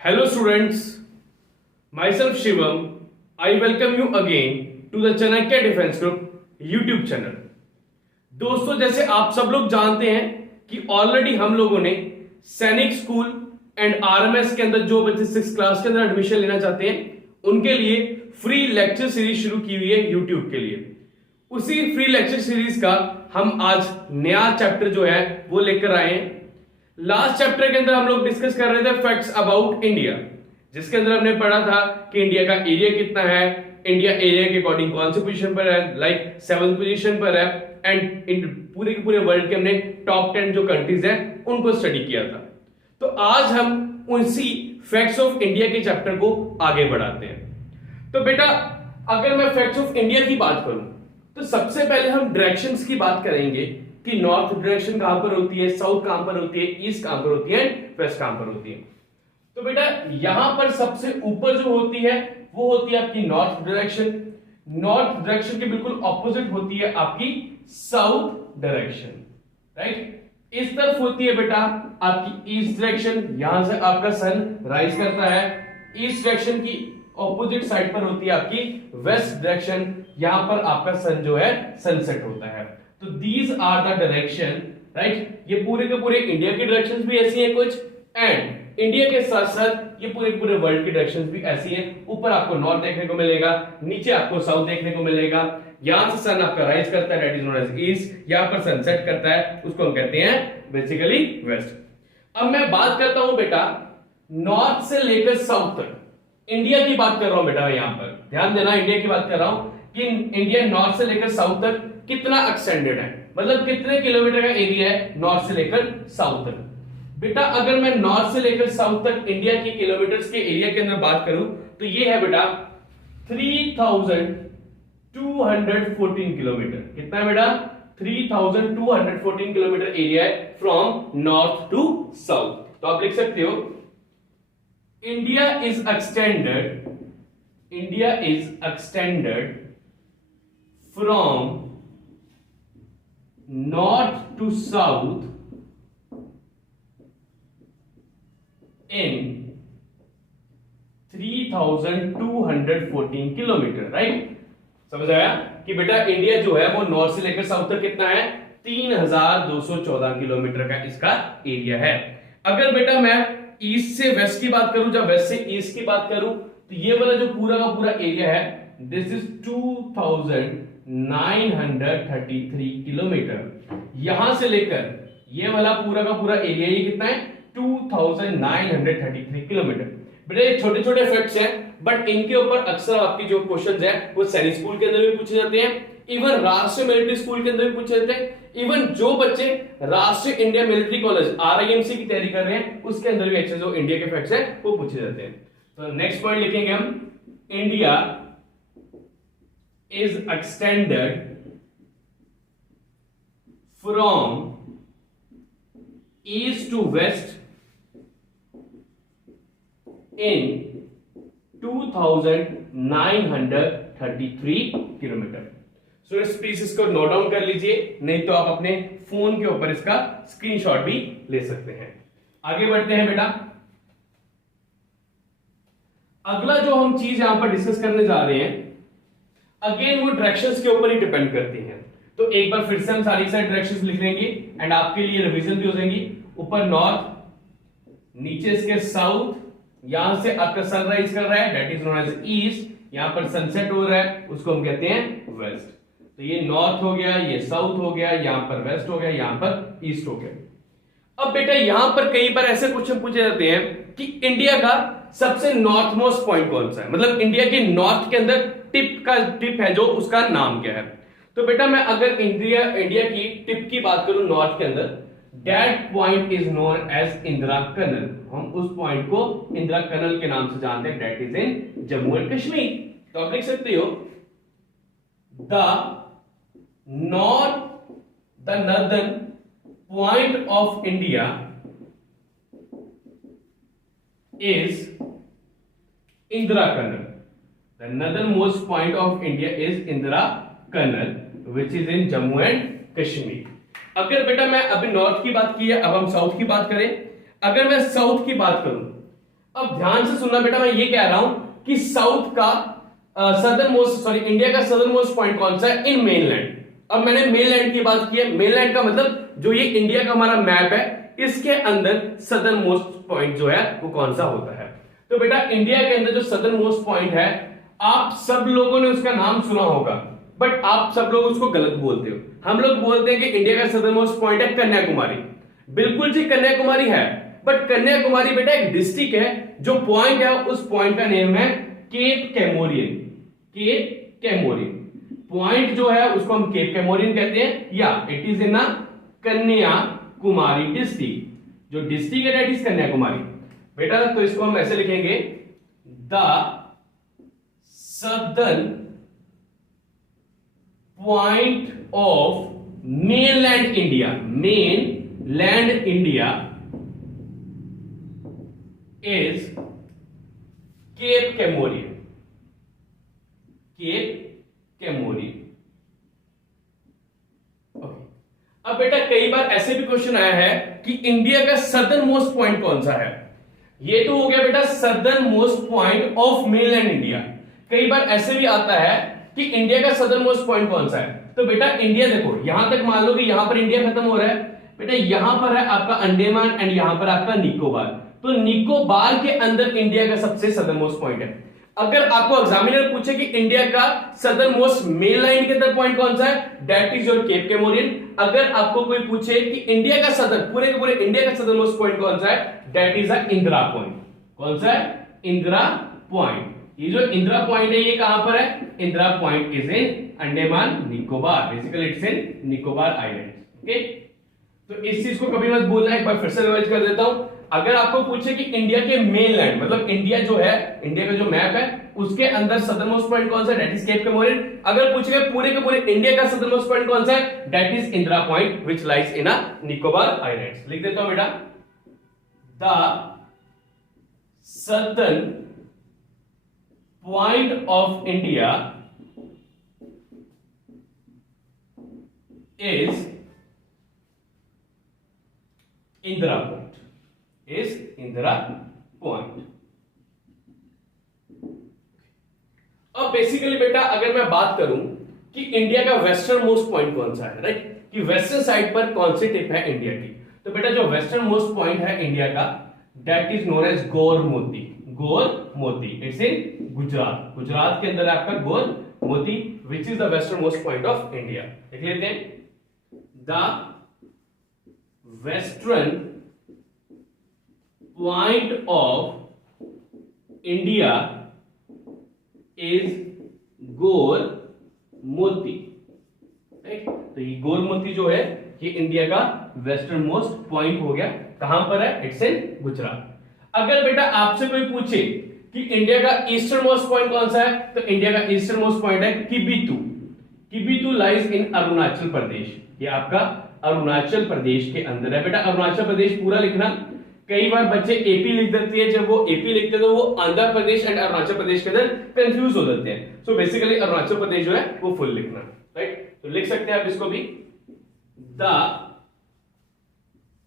Hello students, myself Shivam. I welcome you again to the Chanakya Defense Group YouTube channel. दोस्तों, जैसे आप सब लोग जानते हैं कि ऑलरेडी हम लोगों ने सैनिक स्कूल एंड आरएमएस के अंदर जो बच्चे 6th क्लास के अंदर एडमिशन लेना चाहते हैं उनके लिए फ्री लेक्चर सीरीज शुरू की हुई है यूट्यूब के लिए। उसी फ्री लेक्चर सीरीज का हम आज नया चैप्टर जो है वो लेकर आए हैं। लास्ट चैप्टर के अंदर हम लोग डिस्कस कर रहे थे फैक्ट्स अबाउट इंडिया, जिसके अंदर हमने पढ़ा था कि इंडिया का एरिया कितना है, इंडिया एरिया के अकॉर्डिंग कौन सी पोजीशन पर है, लाइक 7th पोजीशन पर है, एंड इन पूरे के पूरे वर्ल्ड के हमने टॉप 10 जो कंट्रीज हैं उनको स्टडी किया था। तो आज हम उसी फैक्ट्स ऑफ इंडिया के चैप्टर को आगे बढ़ाते हैं। तो बेटा, अगर मैं फैक्ट्स ऑफ इंडिया की बात करूं तो सबसे पहले हम डायरेक्शंस की बात करेंगे कि नॉर्थ डायरेक्शन कहां पर होती है, साउथ कहां पर होती है, ईस्ट कहां पर होती है, वेस्ट कहां पर होती है। तो बेटा, यहां पर सबसे ऊपर जो होती है वो होती है आपकी नॉर्थ डायरेक्शन। नॉर्थ डायरेक्शन के बिल्कुल ऑपोजिट होती है आपकी साउथ डायरेक्शन, राइट। इस तरफ होती है बेटा आपकी ईस्ट डायरेक्शन, यहां से आपका सन राइज करता है। ईस्ट डायरेक्शन की ऑपोजिट साइड पर होती है आपकी वेस्ट डायरेक्शन, यहां पर आपका सन जो है सनसेट होता है। तो these are the direction, right. ये पूरे के पूरे इंडिया की डायरेक्शंस भी ऐसी हैं कुछ, एंड इंडिया के साथ साथ ये पूरे पूरे वर्ल्ड की डायरेक्शंस भी ऐसी हैं। ऊपर आपको नॉर्थ देखने को मिलेगा, नीचे आपको साउथ देखने को मिलेगा। यहां से सन आपका राइज करता है, that is known as east. यहां पर सनसेट करता है, उसको हम कहते हैं बेसिकली वेस्ट। अब मैं बात करता हूं बेटा नॉर्थ से लेकर साउथ तक, इंडिया की बात कर रहा हूं बेटा। यहां पर ध्यान देना, इंडिया की बात कर रहा हूं कि इंडिया नॉर्थ से लेकर साउथ तक कितना एक्सटेंडेड है, मतलब कितने किलोमीटर का एरिया है नॉर्थ से लेकर साउथ तक। बेटा, अगर मैं नॉर्थ से लेकर साउथ तक इंडिया के किलोमीटर्स के एरिया के अंदर बात करूं तो ये है बेटा 3214 किलोमीटर। कितना है बेटा? 3214 किलोमीटर एरिया है फ्रॉम नॉर्थ टू साउथ। तो आप लिख सकते हो India is extended from north to south in 3214 kilometre, right. समझ आया कि बेटा इंडिया जो है वो नॉर्थ से लेकर साउथ तक कितना है, 3214 किलोमीटर का इसका एरिया है। अगर बेटा मैं ईस्ट से वेस्ट की बात करूं या वेस्ट से ईस्ट की बात करूं तो ये वाला जो पूरा का पूरा एरिया है दिस इज 2933 किलोमीटर। यहां से लेकर ये वाला पूरा का पूरा एरिया ये कितना है, 2933 किलोमीटर। बेटा ये छोटे छोटे फैक्ट्स हैं, बट इनके ऊपर अक्सर आपकी जो क्वेश्चंस है वो सैनिक स्कूल के अंदर भी पूछे जाते हैं, इवन राष्ट्रीय मिलिट्री स्कूल के अंदर भी पूछे जाते हैं, इवन जो बच्चे राष्ट्रीय इंडिया मिलिट्री कॉलेज RIMC की तैयारी कर रहे हैं उसके अंदर भी अच्छे जो इंडिया के फैक्ट्स हैं वो पूछे जाते हैं। तो नेक्स्ट पॉइंट लिखेंगे हम, India is extended from east to west in 2933 kilometre. So इस प्लीज इसको नोट डाउन कर लीजिए, नहीं तो आप अपने फोन के ऊपर इसका स्क्रीनशॉट भी ले सकते हैं। आगे बढ़ते हैं बेटा। अगला जो हम चीज यहां पर डिस्कस करने जा रहे हैं अगेन वो डायरेक्शंस के ऊपर ही डिपेंड करती हैं। तो एक बार फिर से हम सारी डायरेक्शंस लिख लेंगे एंड आपके लिए रिवीजन भी हो जाएंगी। ऊपर नॉर्थ, नीचे इसके साउथ, यहां से आपका सनराइज कर रहा है that is known as east, यहां पर सनसेट हो रहा है उसको हम कहते हैं वेस्ट। तो ये नॉर्थ हो गया, ये साउथ हो गया, यहां पर वेस्ट हो गया, यहां पर ईस्ट हो गया। अब बेटा यहां पर कई बार ऐसे क्वेश्चन पूछे जाते हैं कि इंडिया का सबसे नॉर्थ मोस्ट पॉइंट कौन सा है, मतलब इंडिया के नॉर्थ के अंदर टिप है जो उसका नाम क्या है। तो बेटा मैं अगर इंडिया की टिप की बात करूं नॉर्थ के अंदर, that point is known as Indira col. हम उस पॉइंट को इंदिरा कनल के नाम से जानते हैं, that is in Jammu and Kashmir. तो आप लिख सकते हो the northern point of India is Indira कनल। The northernmost point of India is Indira Canal, which is in Jammu and Kashmir. अगर बेटा मैं अभी नॉर्थ की बात की है, अब हम साउथ की बात करें। अगर मैं साउथ की बात करूं, अब ध्यान से सुनना बेटा, मैं ये कह रहा हूं कि साउथ का इंडिया का सदर्न मोस्ट पॉइंट कौन सा है इन मेनलैंड। अब मैंने मेनलैंड की बात की है, मेनलैंड का मतलब जो ये इंडिया का हमारा मैप है इसके अंदर सदर्न मोस्ट पॉइंट जो है वो कौन सा होता है। तो बेटा इंडिया के अंदर जो सदर्न मोस्ट पॉइंट है, आप सब लोगों ने उसका नाम सुना होगा, बट आप सब लोग उसको गलत बोलते हो। हम लोग बोलते हैं कि इंडिया का सदर्न मोस्ट पॉइंट है कन्याकुमारी। बिल्कुल जी कन्याकुमारी है, बट कन्याकुमारी बेटा एक डिस्ट्रिक्ट है, जो पॉइंट है उस पॉइंट का नेम है Cape Comorin. Cape Comorin point जो है उसको हम केप कैमोरियन कहते हैं, या it is in Kanyakumari district. जो डिस्ट्रिक्ट है दैट इज कन्याकुमारी बेटा। तो इसको हम ऐसे लिखेंगे, the southern point of mainland India, mainland India is Cape Comorin, Cape Comorin. अब बेटा कई बार ऐसे भी क्वेश्चन आया है कि इंडिया का सदर्न मोस्ट पॉइंट कौन सा है। ये तो हो गया बेटा southern most point of mainland India. कई बार ऐसे भी आता है कि इंडिया का सदर्न मोस्ट पॉइंट कौन सा है। तो बेटा इंडिया देखो, यहां तक मान लो कि यहां पर इंडिया खत्म हो रहा है बेटा, यहां पर है आपका अंडमान एंड यहां पर आपका निकोबार। तो निकोबार के अंदर इंडिया का सबसे सदर्न मोस्ट पॉइंट है। अगर आपको एग्जामिनर पूछे कि इंडिया का सदर्न मोस्ट मेन लाइन के अंदर पॉइंट कौन सा है, दैट इज योर केप कैमोरियन। अगर आपको कोई पूछे कि इंडिया का सदर्न, पूरे के पूरे इंडिया का सदर्न मोस्ट पॉइंट कौन सा है, दैट इज इंदिरा पॉइंट। कौन सा है? इंदिरा पॉइंट। ये जो इंदिरा पॉइंट है ये कहां पर है? Indira point is in Andaman Nicobar, basically it's in Nicobar island. Okay, तो इस चीज को कभी मत भूलना, एक बार फिर से रिवाइज कर देता हूं। अगर आपको पूछे कि इंडिया के मेनलैंड, मतलब इंडिया जो है, इंडिया का जो मैप है उसके अंदर सदर्न मोस्ट पॉइंट कौन सा है, दैट इज केप कैमोरियन। अगर पूछे पूरे के पूरे इंडिया का सदर्न मोस्ट पॉइंट कौन सा है, that is Indira point which lies in Nicobar islands. लिख देता हूं बेटा, the southern point of India is Indira point, is Indira point. अब बेसिकली बेटा अगर मैं बात करूं कि इंडिया का वेस्टर्न मोस्ट पॉइंट कौन सा है, राइट, कि वेस्टर्न साइड पर कौन सी टिप है इंडिया की, तो बेटा जो वेस्टर्न मोस्ट पॉइंट है इंडिया का, दैट इज नोन एज गोर मोती। गोर मोती, इट्स इन गुजरात। गुजरात के अंदर आपका गोर मोती which is the western most point of India. लिख लेते हैं, the western point of India is गोर मोती, राइट। तो ये गोर मोती जो है ये इंडिया का वेस्टर्न मोस्ट पॉइंट हो गया। कहां पर है? It's in Gujarat. अगर बेटा आपसे कोई पूछे कि इंडिया का ईस्टर्न मोस्ट पॉइंट कौन सा है, तो इंडिया का ईस्टर्न मोस्ट पॉइंट है किबिथु। Kibithu lies in Arunachal Pradesh. ये आपका अरुणाचल प्रदेश के अंदर है बेटा। अरुणाचल प्रदेश पूरा लिखना, कई बार बच्चे एपी लिख देते हैं, जब वो एपी लिखते हैं तो वो आंध्र प्रदेश एंड अरुणाचल प्रदेश के अंदर कंफ्यूज हो जाते हैं। सो बेसिकली अरुणाचल प्रदेश जो है वो फुल लिखना, राइट। तो लिख सकते हैं आप इसको भी, the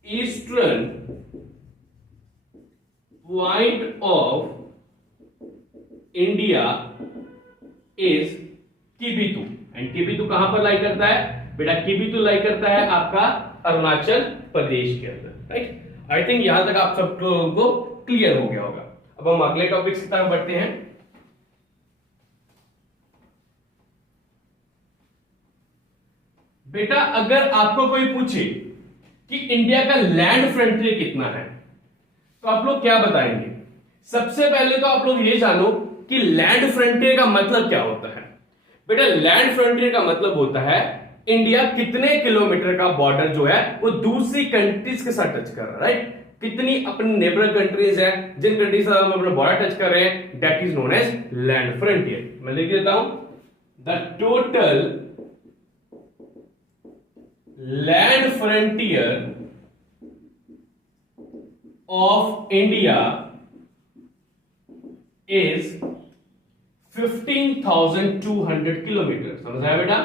eastern point of India is Kibithu. And Kibithu कहां पर लाई करता है बेटा? किबिथु लाई करता है आपका अरुणाचल प्रदेश के अंदर, राइट। आई थिंक यहां तक आप सब लोगों को क्लियर हो गया होगा। अब हम अगले टॉपिक की तरफ बढ़ते हैं। बेटा अगर आपको कोई पूछे कि इंडिया का लैंड फ्रंटियर कितना है, तो आप लोग क्या बताएंगे? सबसे पहले तो आप लोग ये जानो कि लैंड फ्रंटियर का मतलब क्या होता है। बेटा लैंड फ्रंटियर का मतलब होता है इंडिया कितने किलोमीटर का बॉर्डर जो है वो दूसरी कंट्रीज के साथ टच कर रहा है, राइट। कितनी अपनी नेबर कंट्रीज है जिन कंट्रीज के साथ हम अपना बॉर्डर टच कर रहे हैं, that is known as land frontier. मैं लिख देता हूं, the total land frontier of India is 15,200 kilometre. समझ आया बेटा?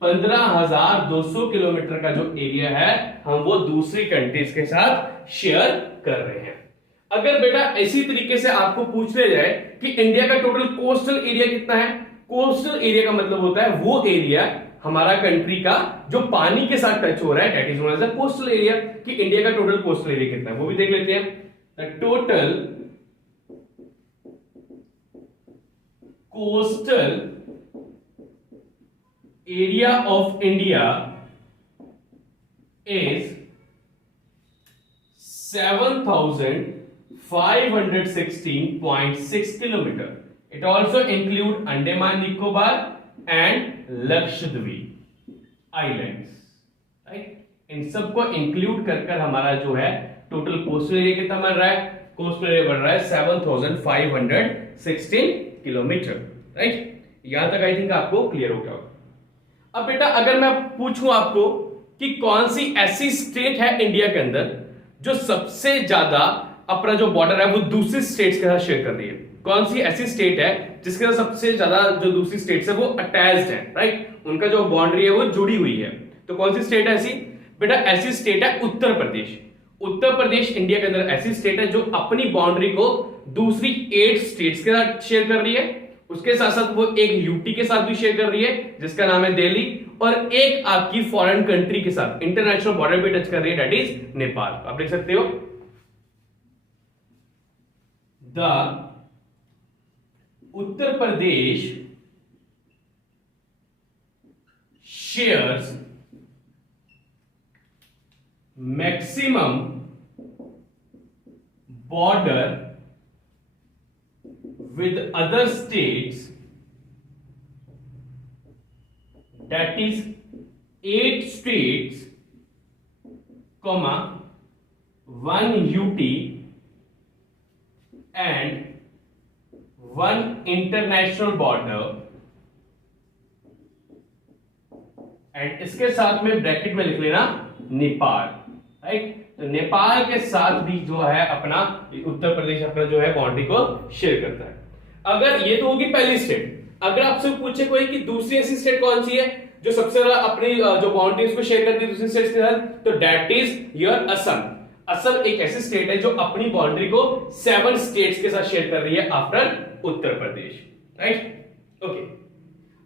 15,200 किलोमीटर का जो एरिया है हम वो दूसरी कंट्रीज के साथ शेयर कर रहे हैं। अगर बेटा इसी तरीके से आपको पूछ लिया जाए कि इंडिया का टोटल कोस्टल एरिया कितना है, कोस्टल एरिया का मतलब होता है वो एरिया हमारा कंट्री का जो पानी के साथ टच हो रहा है, that is known as the coastal area. कि इंडिया का टोटल कोस्टल एरिया कितना है वो भी देख लेते हैं। The total coastal area of India is 7,516.6 kilometer. It also include Andaman Nicobar and Lakshadweep islands. Right? इन सबको इंक्लूड कर हमारा जो है टोटल कोस्टल एरिया कितना बन रहा है, कोस्टल एरिया बन रहा है 7,516 किलोमीटर। राइट, यहां तक आई थिंक आपको क्लियर हो गया होगा। अब बेटा अगर मैं पूछूं आपको कि कौन सी ऐसी स्टेट है इंडिया के अंदर जो सबसे ज्यादा अपना जो बॉर्डर है वो दूसरी स्टेट्स के साथ शेयर कर रही है, कौन सी ऐसी स्टेट है जिसके साथ सबसे ज्यादा जो दूसरी स्टेट्स है वो अटैच्ड है, राइट, उनका जो बाउंड्री है वो जुड़ी हुई है, तो कौन सी स्टेट है ऐसी? बेटा ऐसी स्टेट है उत्तर प्रदेश। उत्तर प्रदेश इंडिया के अंदर ऐसी स्टेट है जो अपनी बाउंड्री को दूसरी 8 स्टेट्स के साथ शेयर कर रही है, उसके साथ साथ वो एक यूटी के साथ भी शेयर कर रही है जिसका नाम है दिल्ली, और एक आपकी फॉरेन कंट्री के साथ इंटरनेशनल बॉर्डर पे टच कर रही है, दैट इज नेपाल। आप देख सकते हो the Uttar Pradesh shares maximum border with other states, that is 8 states, comma 1 UT and 1 international border, and इसके साथ में ब्रैकेट में लिख लेना नेपाल, राइट। तो नेपाल के साथ भी जो है अपना उत्तर प्रदेश अपना जो है बाउंड्री को शेयर करता है। अगर ये तो होगी पहली स्टेट, अगर आपसे पूछे कोई कि दूसरी ऐसी स्टेट कौन सी है जो सबसे ज्यादा अपनी जो बाउंड्रीज को शेयर करती है दूसरी स्टेट के साथ, तो that is your Assam. Assam एक ऐसी स्टेट है जो अपनी बाउंड्री को 7 स्टेट्स के साथ शेयर कर रही है after Uttar Pradesh, right, okay.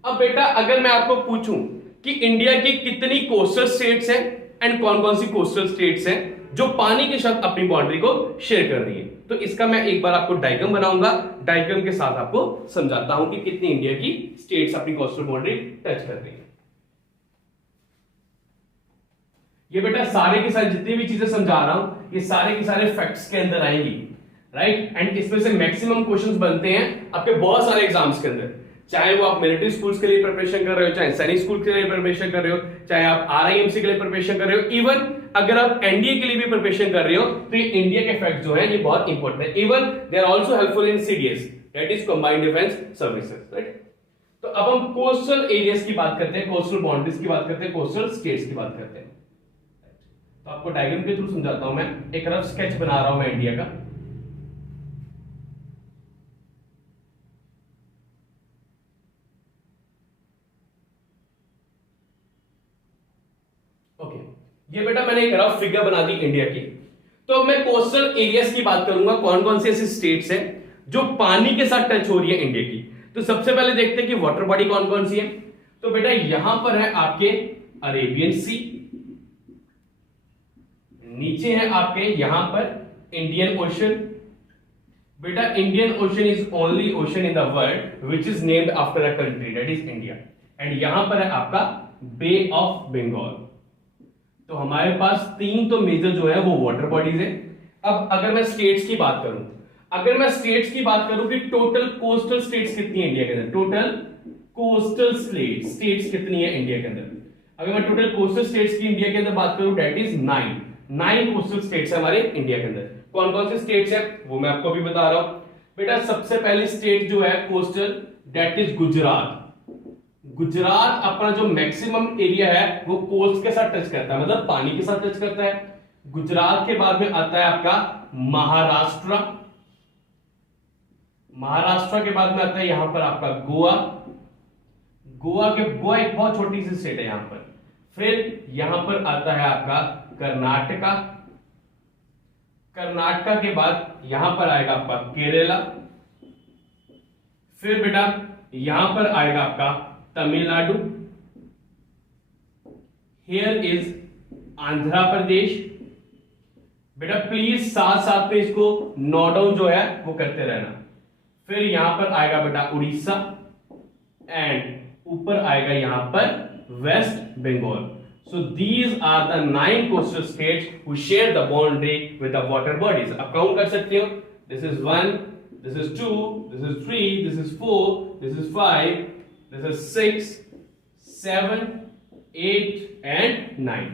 अब बेटा अगर मैं आपको पूछूं कि इंडिया की कितनी कोस्टल स्टेट्स हैं एंड कौन कौन सी कोस्टल स्टेट्स हैं जो पानी के साथ अपनी बाउंड्री को शेयर कर रही है, तो इसका मैं एक बार आपको डायग्राम बनाऊंगा, डायग्राम के साथ आपको समझाता हूं कि कितनी इंडिया की स्टेट्स अपनी कोस्टल बाउंड्री टच कर रही है। ये बेटा सारे के सारे जितनी भी चीजें समझा रहा हूं ये सारे के सारे फैक्ट्स के अंदर आएंगी, राइट, एंड इसमें से मैक्सिमम क्वेश्चंस बनते हैं आपके बहुत सारे एग्जाम्स के अंदर, चाहे वो आप मिलिट्री स्कूल्स के लिए प्रिपरेशन कर रहे हो, चाहे सैनिक स्कूल के लिए प्रिपरेशन कर रहे हो, चाहे आप आरआईएमसी के लिए प्रिपरेशन कर रहे हो, इवन अगर आप एनडीए के लिए भी प्रिपरेशन कर रहे हो, तो ये इंडिया के फैक्ट जो है ये बहुत इंपॉर्टेंट है। Even they are also helpful in CDS, that is combined defence services, right. तो अब हम कोस्टल एरियाज की बात करते हैं, कोस्टल बाउंड्रीज की बात करते हैं, कोस्टल स्टेट्स की बात करते हैं। तो आपको डायग्राम के थ्रू समझाता हूं, मैं एक रफ स्केच बना रहा हूं मैं इंडिया का। ये बेटा मैंने एक रफ फिगर बना दी इंडिया की। तो अब मैं कोस्टल एरियाज की बात करूंगा, कौन कौन सी ऐसी स्टेट्स हैं जो पानी के साथ टच हो रही है इंडिया की। तो सबसे पहले देखते हैं कि वाटर बॉडी कौन कौन सी है। तो बेटा यहां पर है आपके अरेबियन सी, नीचे है आपके यहां पर इंडियन ओशन। बेटा Indian ocean is only ocean in the world which is named after a country, that is India. And यहां पर है आपका बे ऑफ बंगाल। तो हमारे पास 3 तो मेजर जो है वो वाटर बॉडीज है। अब अगर मैं स्टेट्स की बात करूं, अगर मैं स्टेट्स की बात करूं कि टोटल कोस्टल स्टेट्स कितनी है इंडिया के अंदर, टोटल कोस्टल स्टेट्स कितनी है इंडिया के अंदर, अगर मैं टोटल कोस्टल स्टेट्स की इंडिया के अंदर बात करूं दैट इज 9 कोस्टल स्टेट्स है हमारे इंडिया के अंदर। कौन कौन से स्टेट्स है वो मैं आपको भी बता रहा हूं। बेटा सबसे पहली स्टेट जो है coastal that is Gujarat. Gujarat अपना जो मैक्सिमम एरिया है वो कोस्ट के साथ टच करता है, मतलब पानी के साथ टच करता है। गुजरात के बाद में आता है आपका महाराष्ट्र, महाराष्ट्र के बाद में आता है यहां पर आपका गोवा, गोवा एक बहुत छोटी सी स्टेट है यहां पर। फिर यहां पर आता है आपका कर्नाटका, कर्नाटका के बाद यहां पर आएगा आपका केरला, फिर बेटा यहां पर आएगा आपका तमिलनाडु, हियर इज आंध्र प्रदेश। बेटा प्लीज साथ साथ में इसको नोट डाउन जो है वो करते रहना। फिर यहां पर आएगा बेटा उड़ीसा एंड ऊपर आएगा यहां पर West Bengal. So these are the 9 coastal states who share the boundary with the water bodies. आप काउंट कर सकते हो, this is 1, this is 2, this is 3, this is 4, this is 5, this is 6, 7, 8 and 9।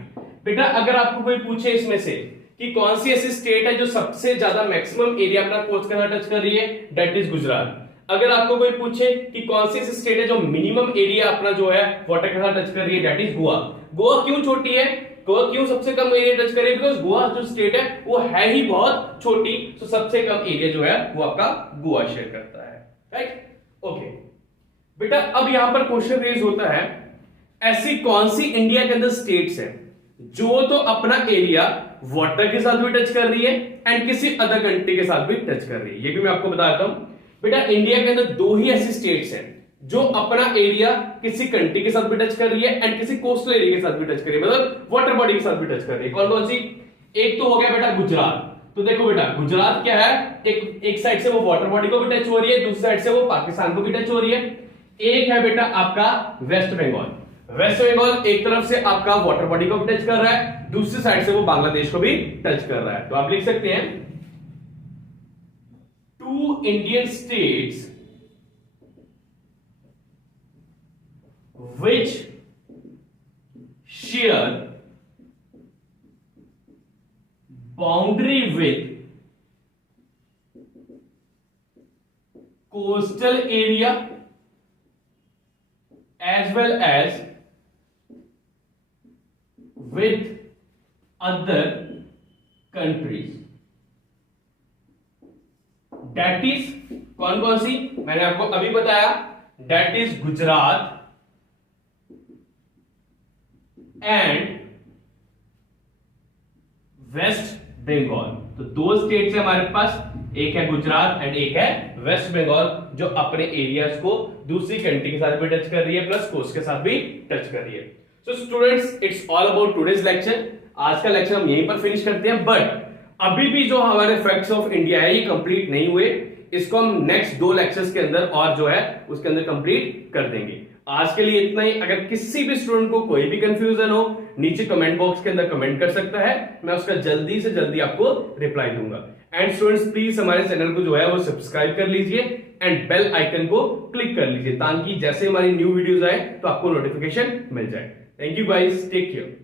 बेटा अगर आपको कोई पूछे इसमें से कि कौन सी ऐसी स्टेट है जो सबसे ज्यादा मैक्सिमम एरिया अपना कोस्ट के साथ टच कर रही है, दैट इज गुजरात। अगर आपको कोई पूछे कि कौन सी ऐसी स्टेट है जो मिनिमम एरिया अपना जो है वाटर के साथ टच कर रही है, दैट इज गोवा। गोवा क्यों छोटी है, गोवा क्यों सबसे कम एरिया टच कर रही है, बिकॉज गोवा जो स्टेट है वो है ही बहुत छोटी, तो सबसे कम एरिया जो है वो आपका गोवा शेयर करता है, राइट। ओके बेटा अब यहां पर क्वेश्चन रेज होता है, ऐसी कौन सी इंडिया के अंदर स्टेट्स है जो तो अपना एरिया वाटर के साथ भी टच कर रही है एंड किसी अदर कंट्री के साथ भी टच कर रही है। ये भी मैं आपको बताता हूं। बेटा इंडिया के अंदर 2 ही ऐसी स्टेट्स हैं जो अपना एरिया किसी कंट्री के साथ भी टच कर रही है एंड किसी कोस्टल एरिया के साथ भी टच कर रही है, मतलब वाटर बॉडी के साथ भी टच कर रही है। कौन कौन सी? एक तो हो गया बेटा गुजरात। तो देखो बेटा गुजरात क्या है, एक साइड से वो वाटर बॉडी को भी टच हो रही है, दूसरी साइड से वो पाकिस्तान को भी टच हो रही है। एक है बेटा आपका वेस्ट बंगाल। वेस्ट बंगाल एक तरफ से आपका वाटर बॉडी को भी टच कर रहा है, दूसरी साइड से वो बांग्लादेश को भी टच कर रहा है। तो आप लिख सकते हैं 2 Indian states which share boundary with coastal area as well as with other countries। That is कौन कौन सी? मैंने आपको अभी बताया, that is Gujarat and West Bengal. तो 2 स्टेट्स है हमारे पास, एक है गुजरात एंड एक है वेस्ट बंगाल, जो अपने एरियाज को दूसरी कंट्री के साथ भी टच कर रही है प्लस कोस्ट के साथ भी टच कर रही है। So students it's all about today's lecture. आज का लेक्चर हम यहीं पर फिनिश करते हैं, बट अभी भी जो हमारे फैक्ट्स ऑफ इंडिया है ये कंप्लीट नहीं हुए, इसको हम नेक्स्ट 2 लेक्चर्स के अंदर और जो है उसके अंदर कंप्लीट कर देंगे। आज के लिए इतना ही। अगर किसी भी स्टूडेंट को कोई भी कंफ्यूजन हो नीचे कमेंट बॉक्स के अंदर कमेंट कर सकता है, मैं उसका जल्दी से जल्दी आपको रिप्लाई दूंगा। एंड स्टूडेंट्स प्लीज हमारे चैनल को जो है वो सब्सक्राइब कर लीजिए एंड बेल आइकन को क्लिक कर लीजिए ताकि जैसे हमारी न्यू वीडियोस आए तो आपको नोटिफिकेशन मिल जाए। Thank you guys, take care.